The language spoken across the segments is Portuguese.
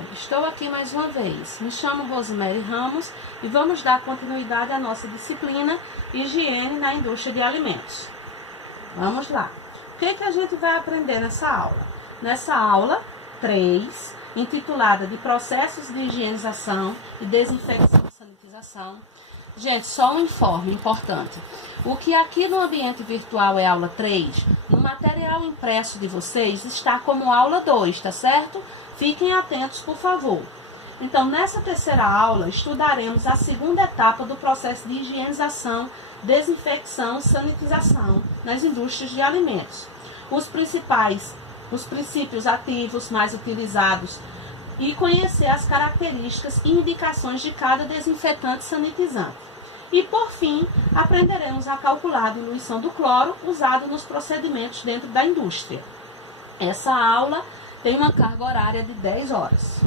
pessoal, estou aqui mais uma vez. Me chamo Rosemary Ramos e vamos dar continuidade à nossa disciplina Higiene na Indústria de Alimentos. Vamos lá. O que a gente vai aprender nessa aula? Nessa aula 3, intitulada de Processos de Higienização e Desinfecção e Sanitização. Gente, só um informe importante. O que aqui no ambiente virtual é aula 3, no material impresso de vocês está como aula 2, tá certo? Fiquem atentos, por favor. Então, nessa terceira aula, estudaremos a segunda etapa do processo de higienização, desinfecção e sanitização nas indústrias de alimentos. Os princípios ativos mais utilizados e conhecer as características e indicações de cada desinfetante sanitizante. E, por fim, aprenderemos a calcular a diluição do cloro usado nos procedimentos dentro da indústria. Essa aula tem uma carga horária de 10 horas.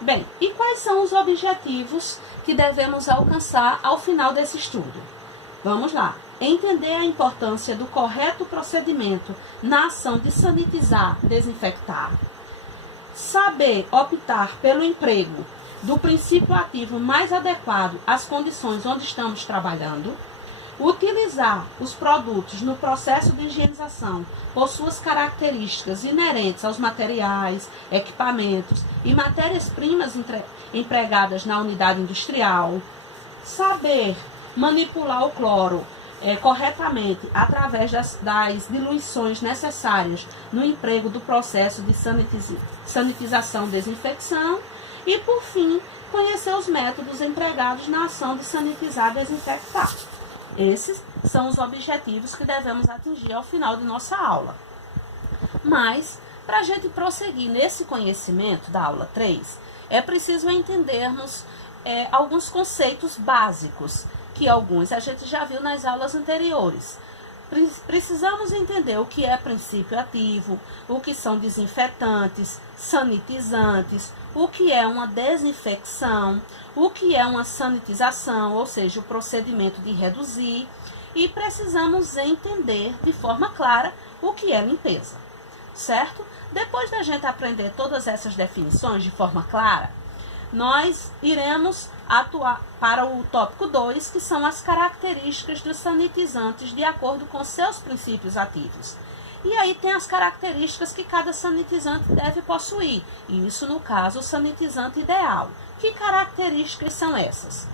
Bem, e quais são os objetivos que devemos alcançar ao final desse estudo? Vamos lá. Entender a importância do correto procedimento na ação de sanitizar, desinfectar. Saber optar pelo emprego do princípio ativo mais adequado às condições onde estamos trabalhando. Utilizar os produtos no processo de higienização por suas características inerentes aos materiais, equipamentos e matérias-primas empregadas na unidade industrial. Saber manipular o cloro corretamente através das diluições necessárias no emprego do processo de sanitização e desinfecção. E, por fim, conhecer os métodos empregados na ação de sanitizar e desinfectar. Esses são os objetivos que devemos atingir ao final de nossa aula. Mas, para a gente prosseguir nesse conhecimento da aula 3, é preciso entendermos alguns conceitos básicos, que alguns a gente já viu nas aulas anteriores. Precisamos entender o que é princípio ativo, o que são desinfetantes, sanitizantes, o que é uma desinfecção, o que é uma sanitização, ou seja, o procedimento de reduzir, e precisamos entender de forma clara o que é limpeza, certo? Depois da gente aprender todas essas definições de forma clara, nós iremos atuar para o tópico 2, que são as características dos sanitizantes de acordo com seus princípios ativos. E aí tem as características que cada sanitizante deve possuir. E isso, no caso, o sanitizante ideal. Que características são essas?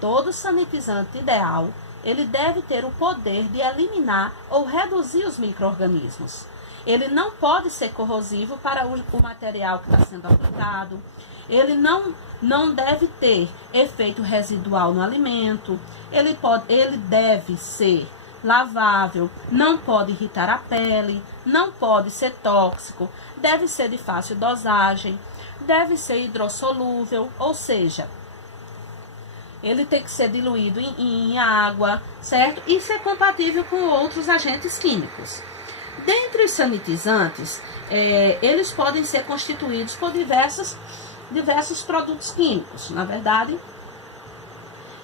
Todo sanitizante ideal, ele deve ter o poder de eliminar ou reduzir os micro-organismos. Ele não pode ser corrosivo para o material que está sendo aplicado. Ele não deve ter efeito residual no alimento. Ele deve ser lavável, não pode irritar a pele, não pode ser tóxico, deve ser de fácil dosagem, deve ser hidrossolúvel, ou seja, ele tem que ser diluído em água, certo? E ser compatível com outros agentes químicos. Dentre os sanitizantes, eles podem ser constituídos por diversos produtos químicos. Na verdade,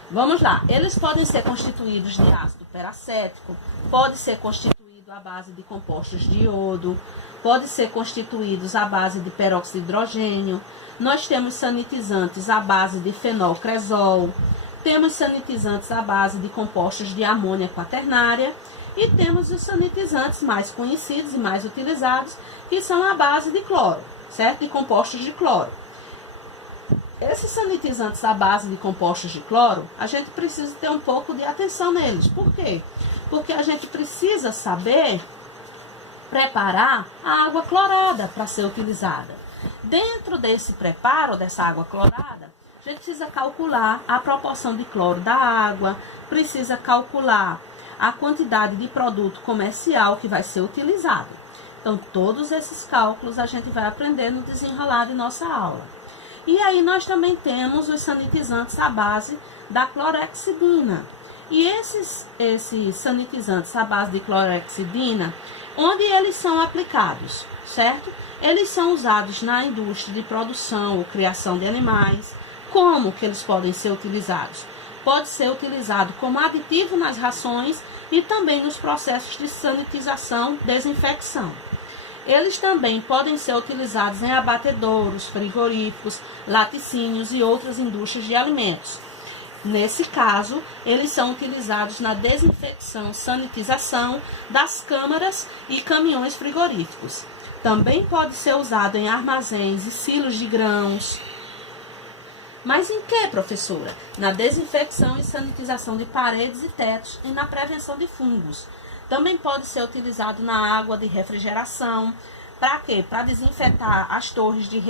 vamos lá, eles podem ser constituídos de ácido peracético, pode ser constituído à base de compostos de iodo, pode ser constituídos à base de peróxido de hidrogênio. Nós temos sanitizantes à base de fenol-cresol, temos sanitizantes à base de compostos de amônia quaternária e temos os sanitizantes mais conhecidos e mais utilizados, que são à base de cloro, certo? De compostos de cloro. Esses sanitizantes à base de compostos de cloro, a gente precisa ter um pouco de atenção neles. Por quê? Porque a gente precisa saber preparar a água clorada para ser utilizada. Dentro desse preparo, dessa água clorada, a gente precisa calcular a proporção de cloro da água, precisa calcular a quantidade de produto comercial que vai ser utilizado. Então, todos esses cálculos a gente vai aprender no desenrolar de nossa aula. E aí nós também temos os sanitizantes à base da clorexidina. E esses sanitizantes à base de clorexidina, onde eles são aplicados, certo? Eles são usados na indústria de produção ou criação de animais. Como que eles podem ser utilizados? Pode ser utilizado como aditivo nas rações e também nos processos de sanitização, desinfecção. Eles também podem ser utilizados em abatedouros, frigoríficos, laticínios e outras indústrias de alimentos. Nesse caso, eles são utilizados na desinfecção, sanitização das câmaras e caminhões frigoríficos. Também pode ser usado em armazéns e silos de grãos. Mas em que, professora? Na desinfecção e sanitização de paredes e tetos e na prevenção de fungos. Também pode ser utilizado na água de refrigeração. Para quê? Para desinfetar as torres de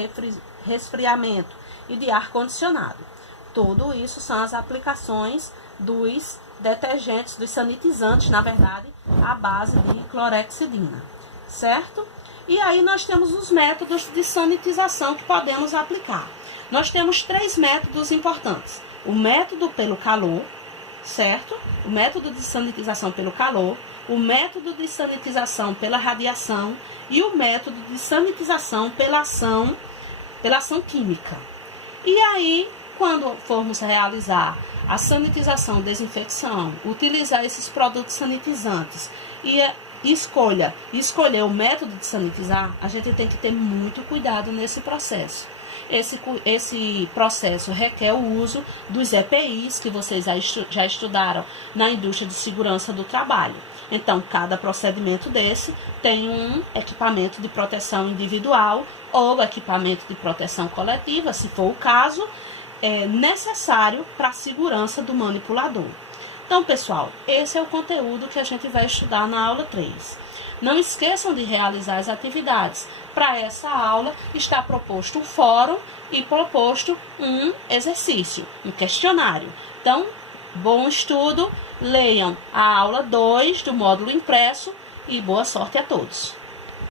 resfriamento e de ar-condicionado. Tudo isso são as aplicações dos detergentes, dos sanitizantes, na verdade, à base de clorexidina, certo? E aí nós temos os métodos de sanitização que podemos aplicar. Nós temos 3 métodos importantes. O método pelo calor, certo? O método de sanitização pelo calor, o método de sanitização pela radiação e o método de sanitização pela ação química. E aí, quando formos realizar a sanitização, desinfecção, utilizar esses produtos sanitizantes e escolher o método de sanitizar, a gente tem que ter muito cuidado nesse processo. Esse processo requer o uso dos EPIs, que vocês já estudaram na indústria de segurança do trabalho. Então, cada procedimento desse tem um equipamento de proteção individual ou equipamento de proteção coletiva, se for o caso, necessário para a segurança do manipulador. Então, pessoal, esse é o conteúdo que a gente vai estudar na aula 3. Não esqueçam de realizar as atividades. Para essa aula está proposto um fórum e proposto um exercício, um questionário. Então, bom estudo, leiam a aula 2 do módulo impresso e boa sorte a todos.